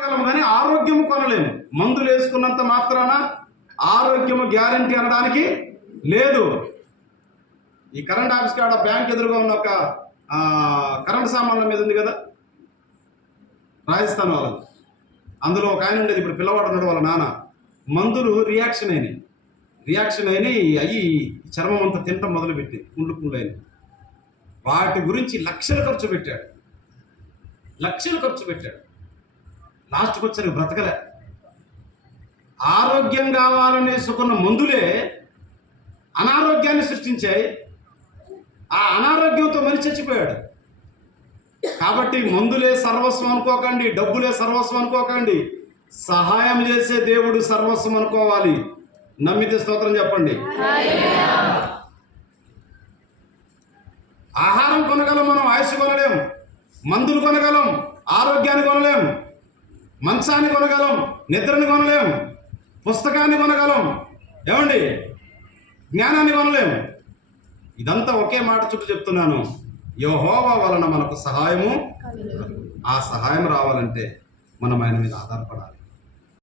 కొనగలం కానీ ఆరోగ్యము కొనలేము. మందులు వేసుకున్నంత మాత్రాన ఆరోగ్యము గ్యారంటీ అనడానికి లేదు. ఈ కరెంట్ ఆఫీస్ కాడ బ్యాంక్ ఎదురుగా ఉన్న ఒక కరెంట్ సామాన్ల మీద ఉంది కదా? రాజస్థాన్ వాళ్ళది. అందులో ఒక ఆయన ఉండేది ఇప్పుడు పిల్లవాడు ఉన్నాడు వాళ్ళ నాన్న. మందులు రియాక్షన్ అయినాయి. రియాక్షన్ అయినాయి అయ్యి చర్మం అంతా తినటం మొదలుపెట్టి కుండ్లు కుండ్లైన వాటి గురించి లక్షలు ఖర్చు పెట్టాడు. లక్షలు ఖర్చు పెట్టాడు. లాస్ట్కి వచ్చారు బ్రతకలే. ఆరోగ్యం కావాలని వేసుకున్న మందులే అనారోగ్యాన్ని సృష్టించాయి. ఆ అనారోగ్యంతో మనిషి చచ్చిపోయాడు. కాబట్టి మందులే సర్వస్వం అనుకోకండి డబ్బులే సర్వస్వం అనుకోకండి. సహాయం చేసే దేవుడు సర్వస్వం అనుకోవాలి. నమ్మితే స్తోత్రం చెప్పండి. ఆహారం కొనగలం మనం ఆయుష్ కొనలేం. మందులు కొనగలం ఆరోగ్యాన్ని కొనలేం. మంచాన్ని కొనగలం నిద్రని కొనలేం పుస్తకాన్ని కొనగలం. ఏమండి? జ్ఞానాన్ని కొనలేం. ఇదంతా ఒకే మాట చుట్టూ చెప్తున్నాను. యహోవా వలన మనకు సహాయము ఆ సహాయం రావాలంటే మనం ఆయన మీద ఆధారపడాలి.